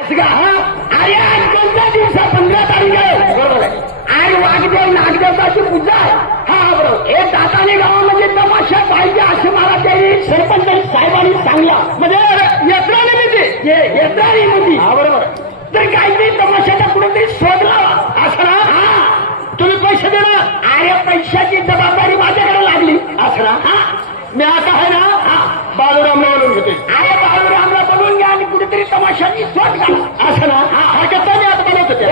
अरे आज कोणत्या दिवसा पंधरा तारीख आहे? बरोबर आहे. आज वाघदेव नागदेवताची पूजा आहे. हा बरोबर. हे दाताने गावामध्ये तमाशा पाहिजे असं मला त्यांनी सरपंच साहेबांनी सांगला. म्हणजे यात्रा निमित्ती यात्रा निमित्ती हा बरोबर. तर काहीतरी तमाशाचा कुठेतरी शोध लावा असं हा. तुम्ही पैसे देणार अरे पैशाची जबाबदारी माझ्याकडे लागली. असं हा. मी आता आहे ना हा. बाळूरामला बोलून घेते. अरे बाळूरामला बोलून घ्या आणि कुठेतरी तमाशाची शोध घाला असं ना हा हरकत नाही मी आता बनवतो ते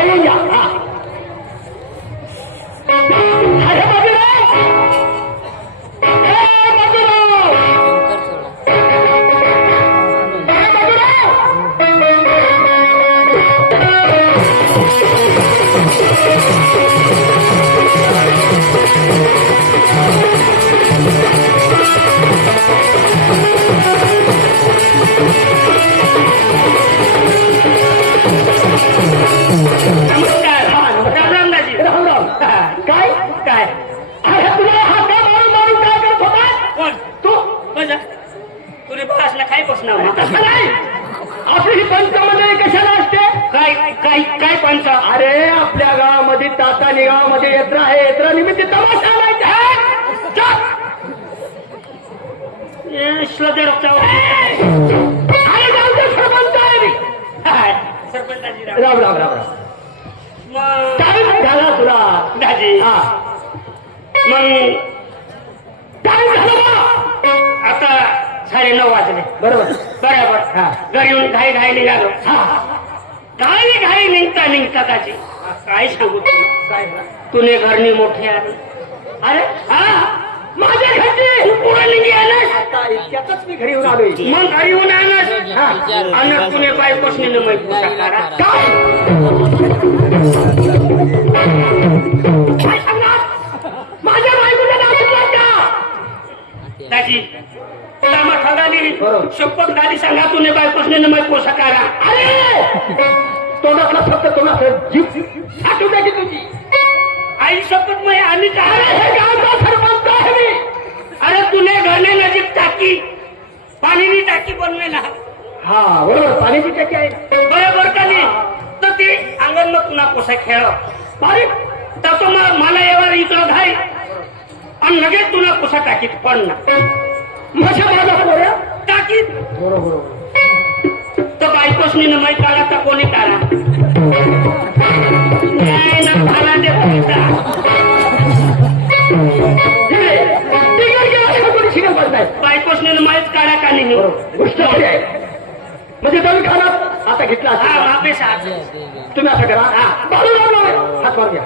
काय सांगू काय तुने घरनी मोठे आले अरे हा माझ्या घरची. तू पुढे निघी आलास आता इतक्यातच मी घरी येऊन आलोय. मग घरी येऊन आलास हा. आणि तुने बायकोसने माहिती करा काय सांगणार? माझ्या बायकोचं दाजी. शपथ गाली सांगा तुने बायकोसने माहिती पोसा करा अरे! तोंडातला फक्त तोंडात जीप साठू द्यायची तुझी. आई शपथ मै आम्ही हे सरपंच आहे मी. अरे तुने घरने नजीक टाकी. पाणीनी टाकी बनवेला. हा बरोबर पाण्याची टाकी आहे ना. बरोबर का नाही तर ते अंगण मग पुन्हा कोसा खेळ. अरे तर तो मग मला येणार इकडं घाई आणि लगेच तुला कोसा टाकीत पडणार. माझ्या माझा पोऱ्या टाकीत. बरोबर तर बायकोसनी नमाई काढा तर कोणी काढा. नाही ना मला ते फक्त. कोणी शिकल पडताय बायकोसनी नमाईच काढा का नाही बरोबर गोष्ट म्हणजे तुम्ही खाना आता घेतला हा तुम्ही असं करा हा बाळूराव हात वर घ्या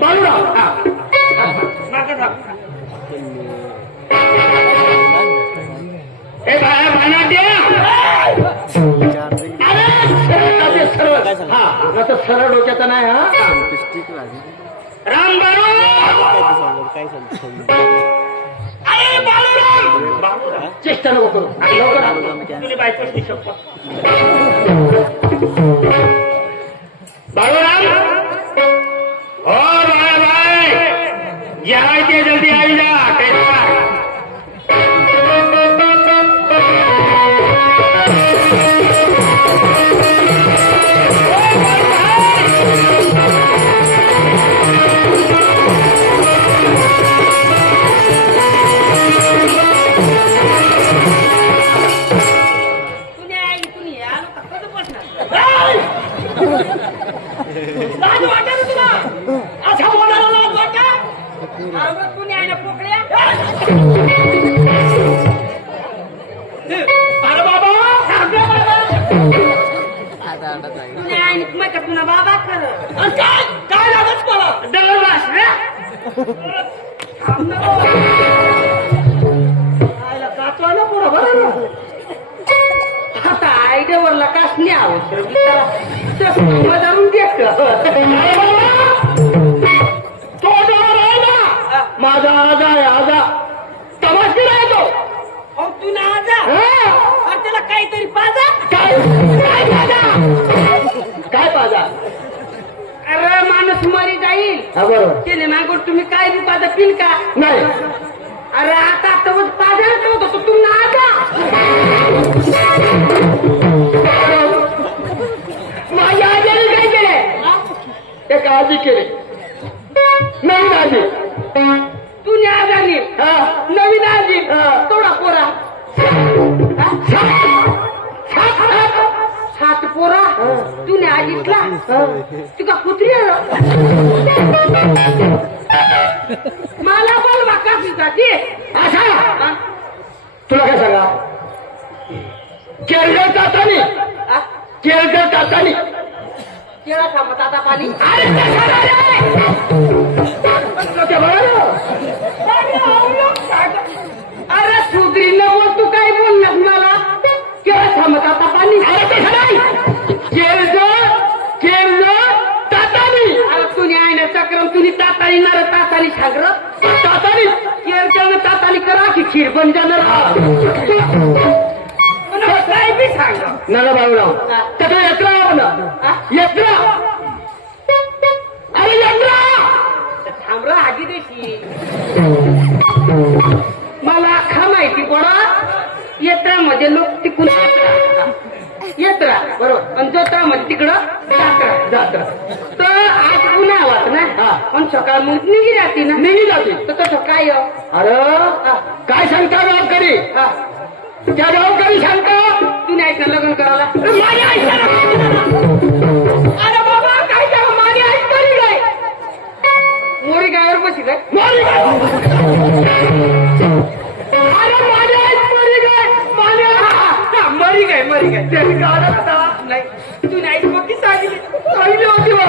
बाळूराव हा. ए बाया भाना द्या सरळ हा आता सरळ डोक्याचा नाही हा? राम अरे बाळूराम चेष्टा नको करू. लवकर शपथ बाळूराम! आयडियावरला कास नाही आवश्यक देत तो माझा आजा आहे आजा तमाशी आहे अहो तू ना आजा अरे त्याला काहीतरी पाजा काय काय पाजा काय पाजा अरे माणूस मरी जाईल हा बरोबर त्याने तुम्ही काय बी पाजा पिल का नाही अरे आता आता पाजा करत होतो तुम्ही आजा एक आजी केली? नवीन आजी झाली हा. नवीन आजी. हा. थोडा पोरा. सात पोरा. तू न्याय जिंकला तुका कुत्री मला बोल तुझा असा. तुला काय सांगा? जातानी केरळ जातानी केळा थांबत आता पाणी. अरे सुधरी न बोल तू काय बोललास मला केळा थांबत आता पाणी. अरे ते नाही केरळ केरळ अरे तुने आहे ना चक्रम तुनी ताताली नर ताताली सागर जातानी केरळ ताताली करा की खीर बन जाणार काय बी सांग. नका बाबूराव त्याचा यात्रा हा? ना यात्रा. अरे यात्रा. थांबरा आधी देशी. मला अख्खा माहिती पडा. यात्रामध्ये लोक तिकून यात्रा बरोबर. आणि जत्रामध्ये तिकडं यात्रा जात्रा. तर आज पुन्हा आवाज ना हा. पण सकाळ मग निघी राहते ना? निघी जाते. तर तसं काय हो? अरे. काय सांगता हा. त्या गावकरी सांगता तू नाही का लग्न करायला माझी आई अरे बाबा काय काय माझी आई तरी काय मोरी गायवर बशी काय मोरी. अरे आई मोरी आई. मरी काय मरी काय. नाही तू नाही ती सांगितली सांगितली होती बा.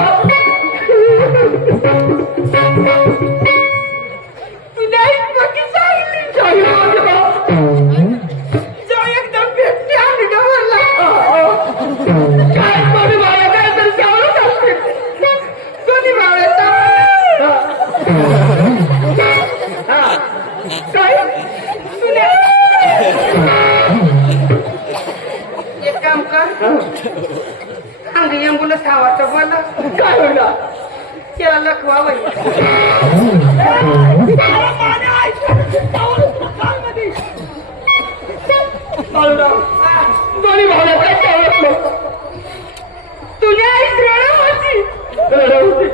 अंग एम्बुलन्स हवाचं बोल काय होईल त्याला लखवा बाई. दोन्ही काय चावत नव्हतं. तुझ्या होती. होती.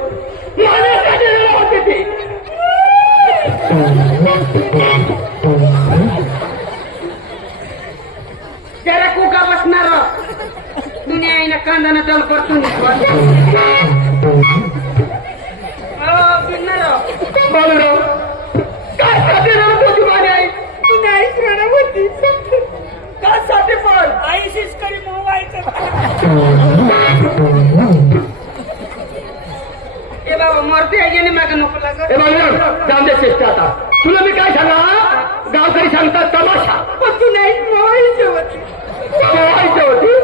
माझ्यासाठी जरा कुका बसणार? दुनिया आईनं कांदाना चाल परतून बाळूराव काय साठी रडत होती माझी आई तुझ्या आई रडत होती. काय साठी पण? आईशीच करी मोबाईलचं ए बाबा मरते गेली माग नको लागत. हे बाळूराव जाऊन दे चेष्टा आता. तुला मी काय सांगा? गावकरी सांगतात तमाशा. पण तू नाही होती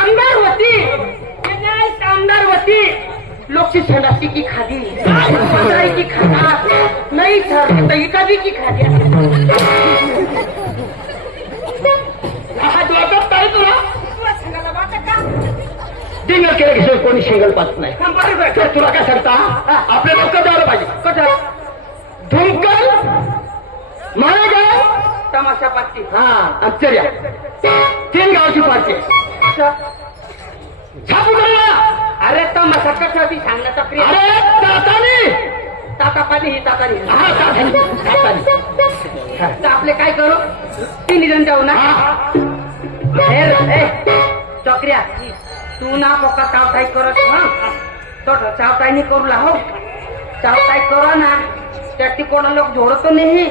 आमदार होती. नाही आमदार होती. लोकची संडासची की खादी. पत्राई की खादा. नाही ठरलं तर एखादी की खादी? हा वाटत काय तुला? तुला सांगायला वाटत का डिंगल केल्याशिवाय कोणी शिंगल पाहत नाही. थांब बरं बरं. तर तुला काय सांगता? आपल्या लोक द्यायला पाहिजे. धुमकल? माळेगाव? तमाशा पाठी हा आश्चर्य. तीन गावची पार्टी छापू करा अरे तमाशा कठोर ती सांगण्याचा प्रिय. अरे तातानी. ताता पाणी ही ताता ही हा तातानी. तातानी तर आपले काय करू? तिन्ही जण जाऊ ना. हा. हे रे, ए, चक्रिया तू ना पक्का चावताई करत हं. तो चावताई नहीं करू ला हो. चावताई करो ना. त्याची कोण लोक झोडतो नाही.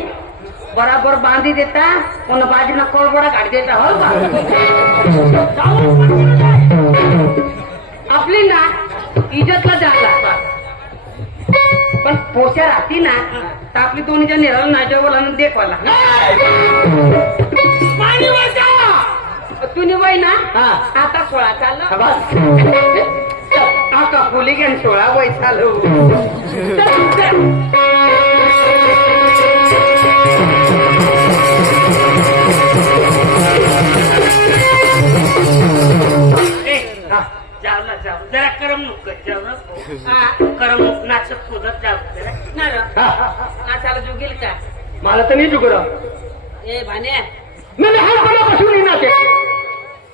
बराबर बांधी देता कोण बाजूला कोळबोडा काढी देता हो आपली ना इज्जतला जाला पण पोषा राहती ना तर आपली दोन्ही जण निराळ नाजवाला देखवाला नाही! पाणी वाचा तुम्ही वय ना? हा. आता सोळा चाललं. आता फुली घेऊन सोळा वय चालू. हा, जाऊ. जरा करमणूक कर जाऊ ना. करमणूक नाचत कुदत जाऊ. जरा. ना रे. नाचायला जुगील का? मला तर नाही चुकलं ए भाण्या. मी लहानपणापासून नाही नाते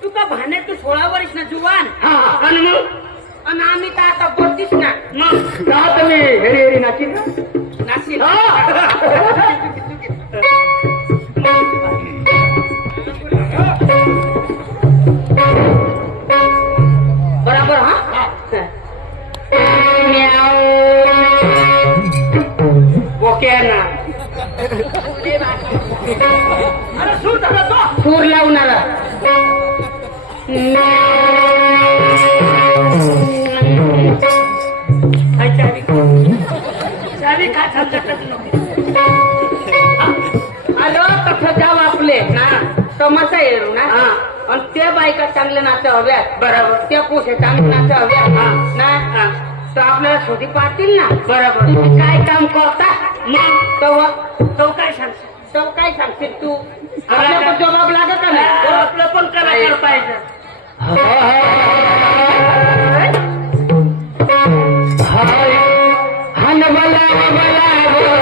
तू का भाण्या तू सोळा वर्ष ना जुवान. आणि मग? आणि आम्ही तर आता बत्तीस ना. मग? का तुम्ही हेरी हेरी नाची ना सूर लावणारा. आलो तसं जाव आपले. ना तमाशा येऊ ना हा. आणि त्या बायका चांगल्या नाचं हव्यात बरोबर. त्या पुरुष चांगले नाचं हव्यात हा. ना. तर आपल्याला शोधी पाहतील ना? बरोबर. तुम्ही काय काम करता? मग तेव्हा तो काय सांगशील तो काय सांगशील तू आपल्या पण जबाब लागत का नाही आपलं पण कलाकार पाहिजे हन बला बला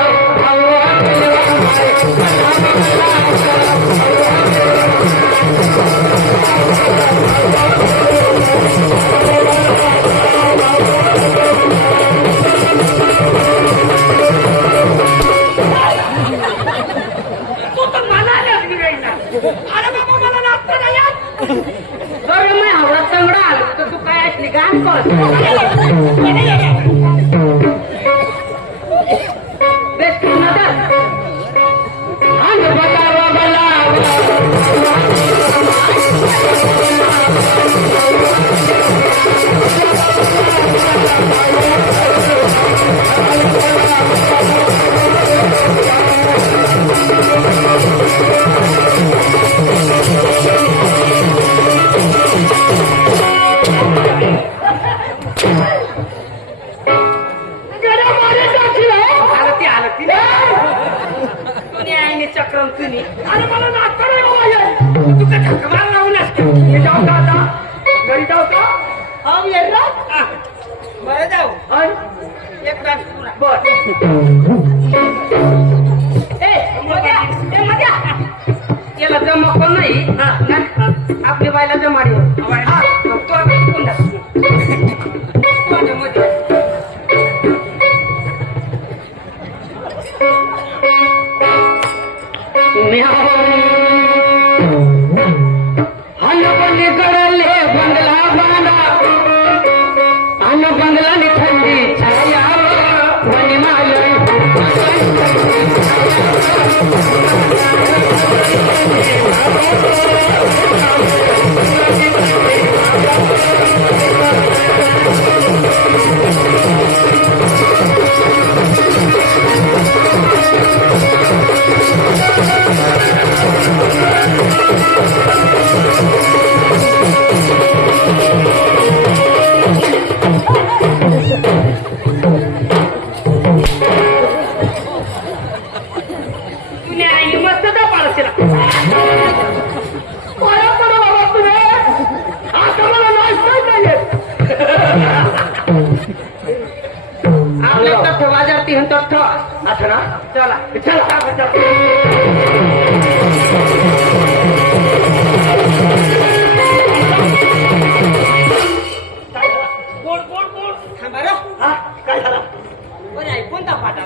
थांबा रे. हा काय झालं? बरं आहे कोणता पाठार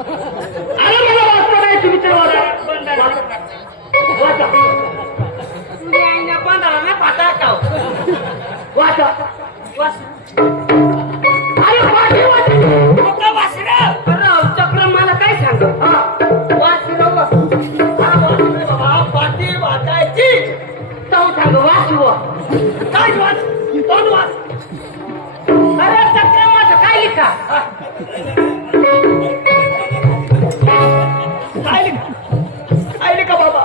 अरे मला वाचता नाही तुम्ही तर वाचा. वाचा तुम्ही बांधाला ना पाठार का वाचा वास. अरे वाची वाची मोठं वासरं. बरं चक्र मला काय सांग? हा. वास पाठी वाचायची तो सांग वाचव काय वाच दोन वाच अरे चक्र काय लिखा बाबा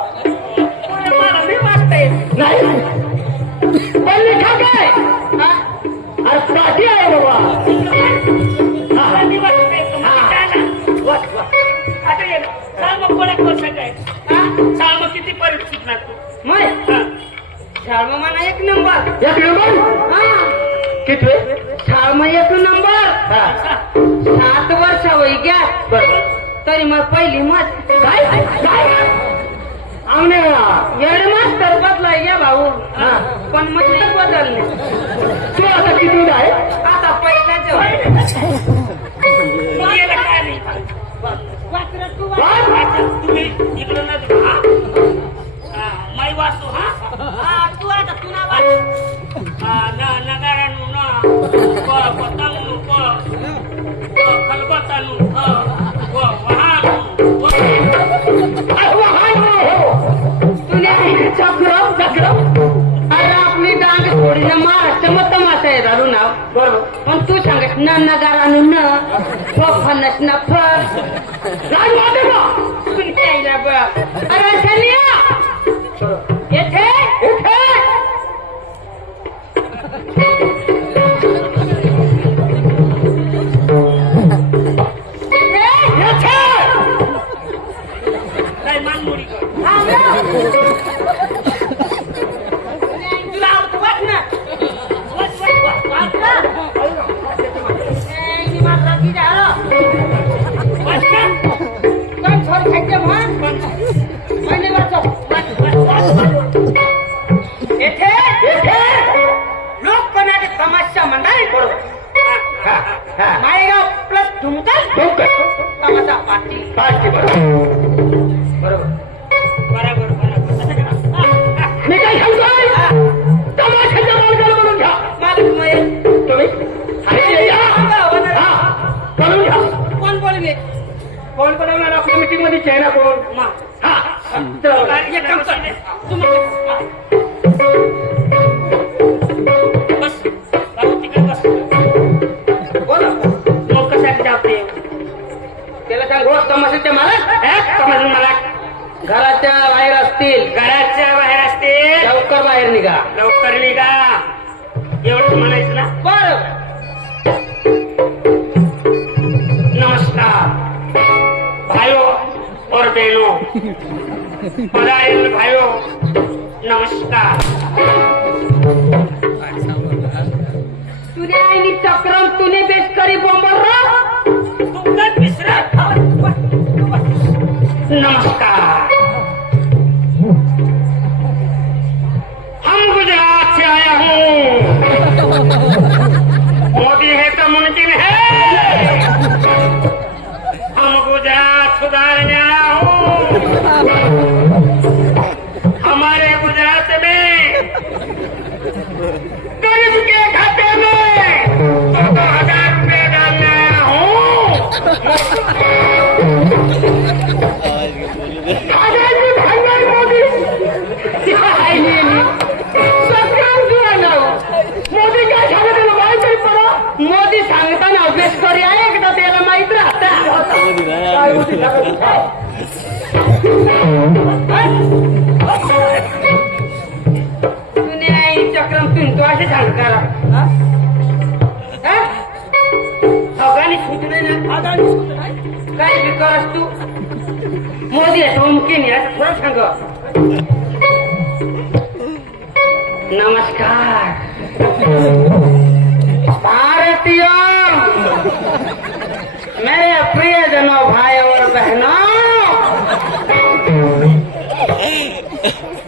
मला मी नाही काय? अरे आहे. आता ये मग मग किती पर्यंत शिकणार तू मय हा. शाळमा म्हणा एक नंबर एक नंबर हा किती शाळमा एक नंबर. सात वर्ष होई गया बरोबर तरी मग पहिली मत. काय? आमने मास्तर बदलाय गे भाऊ. पण मग नाही. बदलले तू आता किती आहे? आता पहिल्याच नाही. तुम्ही इकडं ना जाऊ. हा? हा, माई वाचतो हा तू आता तू ना वाच. हा, ना नगारानु ना प पतंगनु प प खलबतानु ख व वहानु व अरे वाहन हो. तुला चक्रम चक्रम. अरे आपली डांग थोडी ना महाराष्ट्र तमाशा आहे दारू नाव. बरोबर. पण तू सांगत न नगारानु न फनस न फस बरोबर. बरोबर. बरोबर बरोबर. मी काय सांगतोय? तमाशाच्या मार्गाला म्हणून घ्या. मालूम आहे तुम्ही? आणि या. म्हणून घ्या. कोण बोलवे कोण बनवणार? आपल्या मीटिंगमध्ये चेहरा कोण? नमस्कार हम तू मोदी आहे सांग। नमस्कार। भारतीय, मेरे प्रियजनों भाई और बहनों,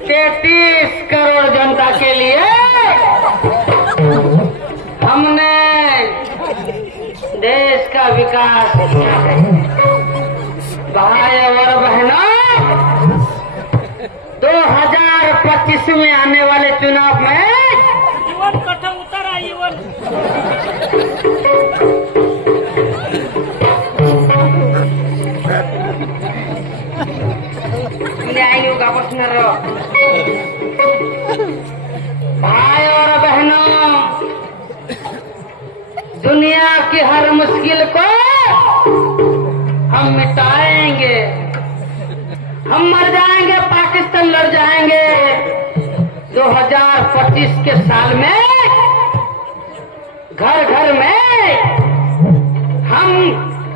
तैतीस करोड़ जनता के लिए विकास. भाई और बहनों 2025 में आने वाले चुनाव में उतारा आई भाई और बहनों। की हर मुश्किल को हम मिटाएँगे। हम मर जाएँगे, पाकिस्तान लड़ जाएँगे। 2025 के साल में घर घर में हम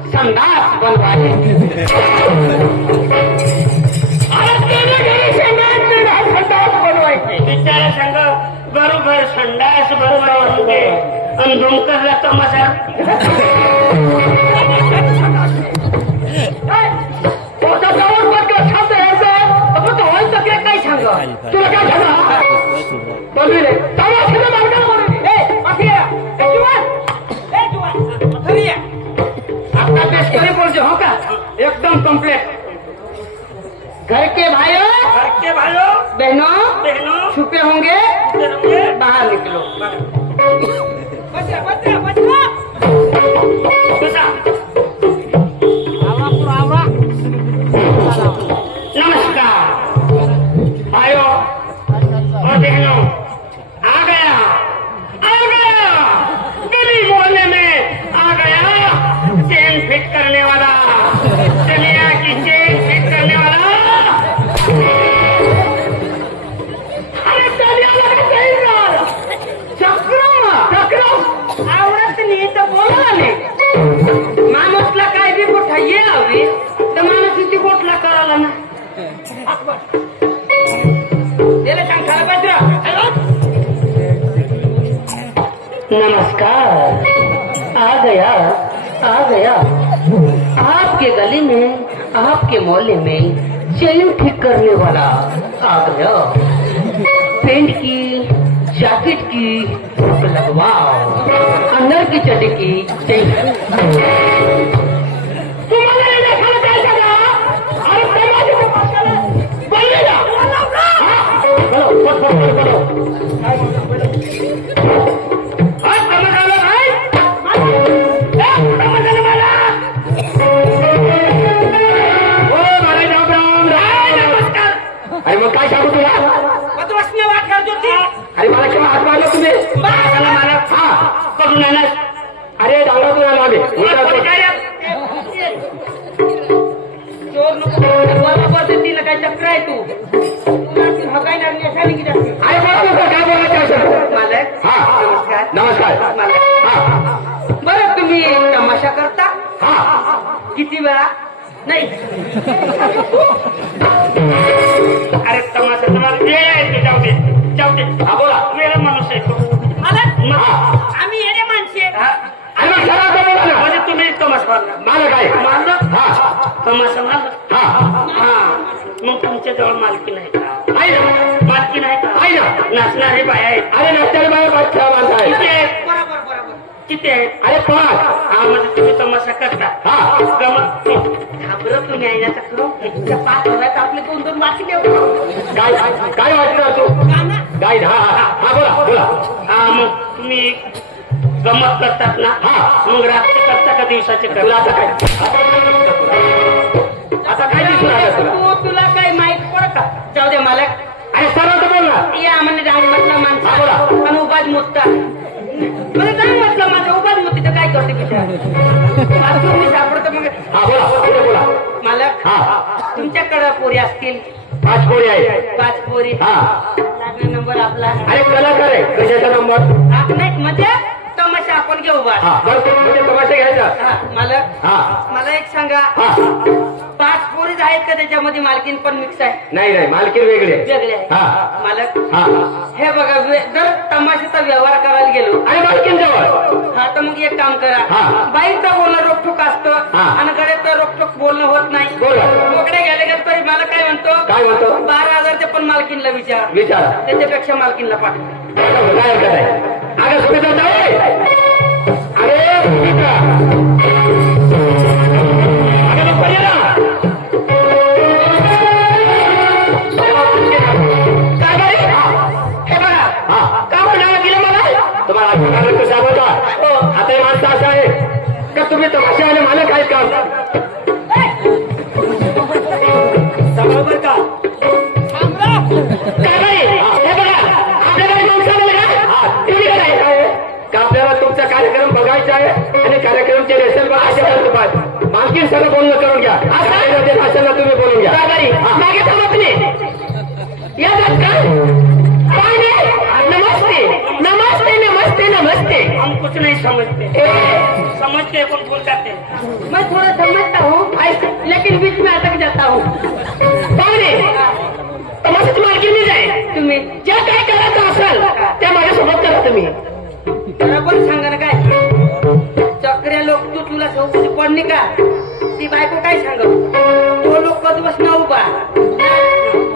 संदास बनवाएँगे। बरोबर संडास बरोबर होते आणि धुमकरला तमाशा काय? सांग. तुला एकदम कंप्लीट घर के? भाइयों घर के भाइयों बहनों? बहनों? छुपे होंगे? होंगे? बाहर निकलो बसा. नमस्कार। आ गया आ गया। आपके गली में आपके मोहल्ले में चेन ठीक करने वाला आ गया। पेंट की जैकेट की हुक लगवाओ अंदर की चड्डी की चेन मग सांगू तुला अरे मला केव्हा हात मारला तुम्ही. मला हा करून आणस अरे डांगरातून आलो आम्ही चोर नको. बरोबर ते तिला काय चक्र आहे तू? हकाय लागली अशा नाही की जास्त. अरे बोला नको, काय बोलायचं असं मालक हा. नमस्कार. नमस्कार. मालक. हा. बरं तुम्ही तमाशा करता? हा. किती वेळा? नाही. जाऊ दे हा बोला. वेळ माणूस आहे तो. आम्ही येणे माणसे अरे मग खरा तो बोला ना. म्हणजे तुम्ही तमाशा मारला मला काय मारलं हा. तमाशा मारला हा. हा. मग तुमच्या जवळ मालकी नाही का? आहे ना. मालकी नाही का? आहे ना. नाचणारे बाय अरे आहे किती आहेत? अरे पाच. हा म्हणजे तुम्ही तमाशा करता. हा. घाबरत तुम्ही आहे एकच्या पाच होतात आपले दोन दोन वाचले काय काय वाटणार तू? काय हा हा हा बोला बोला. हा मग तुम्ही गमत करतात ना? हा. मग रात्री करता का दिवसाचे तुला करता आता काय? आता काय दिसून आलं तुला? तू तुला काय माहीत पड का? जाऊ दे मला अरे तर बोल ना. या म्हणजे डाग म्हटला माणसा बोला. आणि उभाच मुत्ता म्हणजे काय म्हटलं माझं उभाच मुत्ती तर काय करते बिचारा? मी सापडतो मग. हा बोला बोला मालक हा. तुमच्याकडे पोरी असतील. पाच कोळी आहे पाच पोरी. हा. नंबर आपला. अरे कलाकार आहे कशाचा नंबर? नाही म्हणजे तमाशा आपण घेऊ बा हा बरं तू म्हणजे तमाशा घ्यायचा. हा हा. मला एक सांगा. हा. पाच पोरीज आहेत का त्याच्यामध्ये? मालकीन पण मिक्स आहे. नाही नाही मालकी वेगळी. आहे वेगळे आहे. हा. मालक हा. हे बघा वे- जर तमाशाचा व्यवहार करायला गेलो अरे मालकीन जवळ. हा तर मग एक काम करा. बाईचं बोलणं रोखोक असतं. हा. आणि गड्याचं रोखोक बोलणं होत नाही. बोला. मोकड्या गेले गेले तरी मला काय म्हणतो? काय म्हणतो? बारा मालकीनला विचार. विचारा. त्याच्यापेक्षा मालकीनला पाठव. काय हरकत आहे अगं सुमित्रा जाऊ अरे सुमित्रा. अगं नको ये ना. असेल बघा बोलणं करून घ्या. भाषांना तुम्ही बोलून घ्या. मागे थांबा नाही. नमस्ते. नमस्ते नमस्ते नमस्ते. हम कुछ नहीं समझते. समझते अपन भूल जाते मैं थोड़ा समझता लेकिन बीच में अटक जाता हूँ। तमाशा तुम्हाला किती जाईल तुम्ही ज्या काय करायचं असाल? त्या माझ्यासोबत करा तुम्ही? बरोबर सांगा ना काय चौकशी पडली का? ती बायको काय सांग तो लोक कधी बसणार उभा?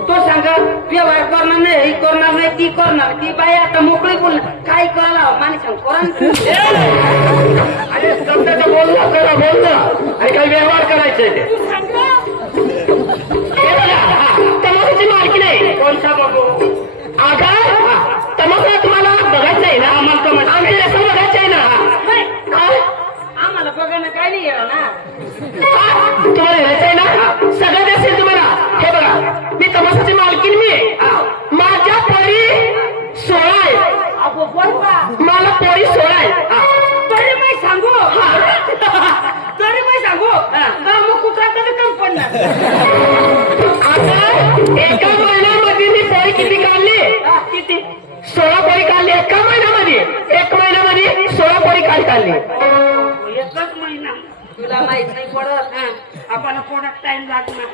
तो सांग व्यवहार करणार नाही हे करणार नाही ती करणार. ती बाई आता मोकळी बोल काय करायला माने सांग ना. आणि समजायचं बोलणं करा बोलणं. आणि काही व्यवहार करायचे ते. बघा, तमाशाची मालकी नाही. कोणता बघू आगा तमाशा तुम्हाला बघायचं आहे ना? आम्हाला आमचे रस्ता बघायचं आहे ना? आम्हाला बघायला काय नाही येणार ना? तुम्हाला यायचं आहे ना? सगळं दिसेल तुम्हाला. हे बघा मी तमाशाची मालकीन मी. आहे. माझ्या पोरी सोळा आहे बोल मला पोरी सोळा आहे. हा. तरी मी सांगू. तरी मी सांगू. का मग कुत्रा कधी कम पडणार? आता एका महिन्यामध्ये मी पोरी किती काढली? हा, किती? सोळा पोरी काढली एका महिन्यामध्ये. एक महिन्यामध्ये सोळा पोरी काढ काढली. तुला माहीत नाही पडत हा, आपण थोडा टाइम लागणार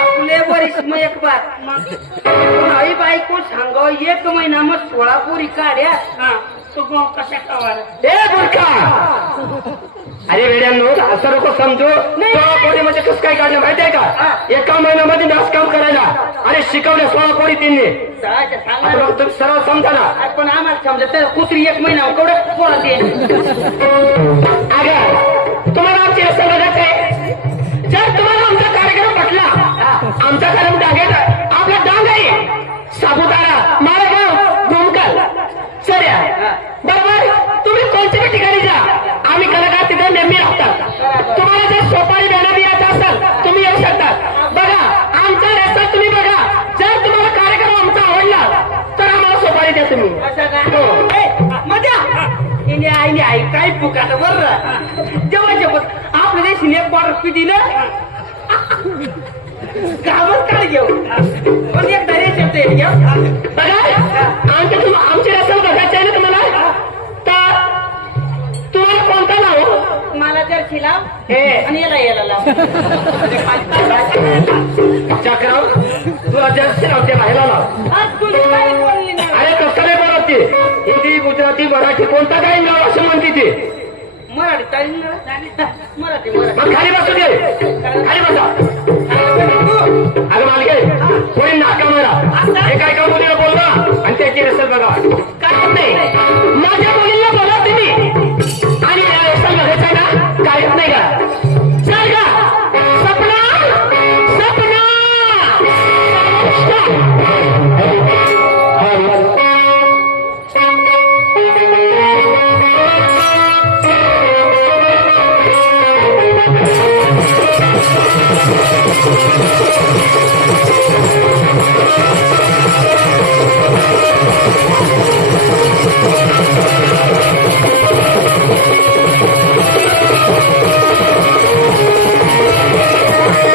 आपले वरिष्ठ मग एक बार. मग आई बायको सांग एक महिना मग सोळा पोरी काढ्या. हा तू गो कशा कवर? ए अरे वेड्यांनो असं नको समजू. सोळा पोरी म्हणजे कसं काय काढलं माहितीये का? एका महिन्यामध्ये नाच काम करायला. आणि शिकवले सोळा पोरी तिने तुम्ही सरळ समजा ना. पण आम्हाला समजा तर कुत्री एक महिना केवढं पोळा ते अगं तुम्हाला आमची रस्ता बघायचं मराठी कोणता काही नाव असं म्हणते ती मराठी ना? मराठी मराठी. मग खाली बसू दे. खाली बसा. अगं मालके कोणी नाका मला. हे काय का मुलीला बोलवा. आणि त्याची रसल बघा. काय नाही? माझ्या मुलीला बोला तुम्ही. आणि या रसल बघायचं ना? काय नाही का? Thank you.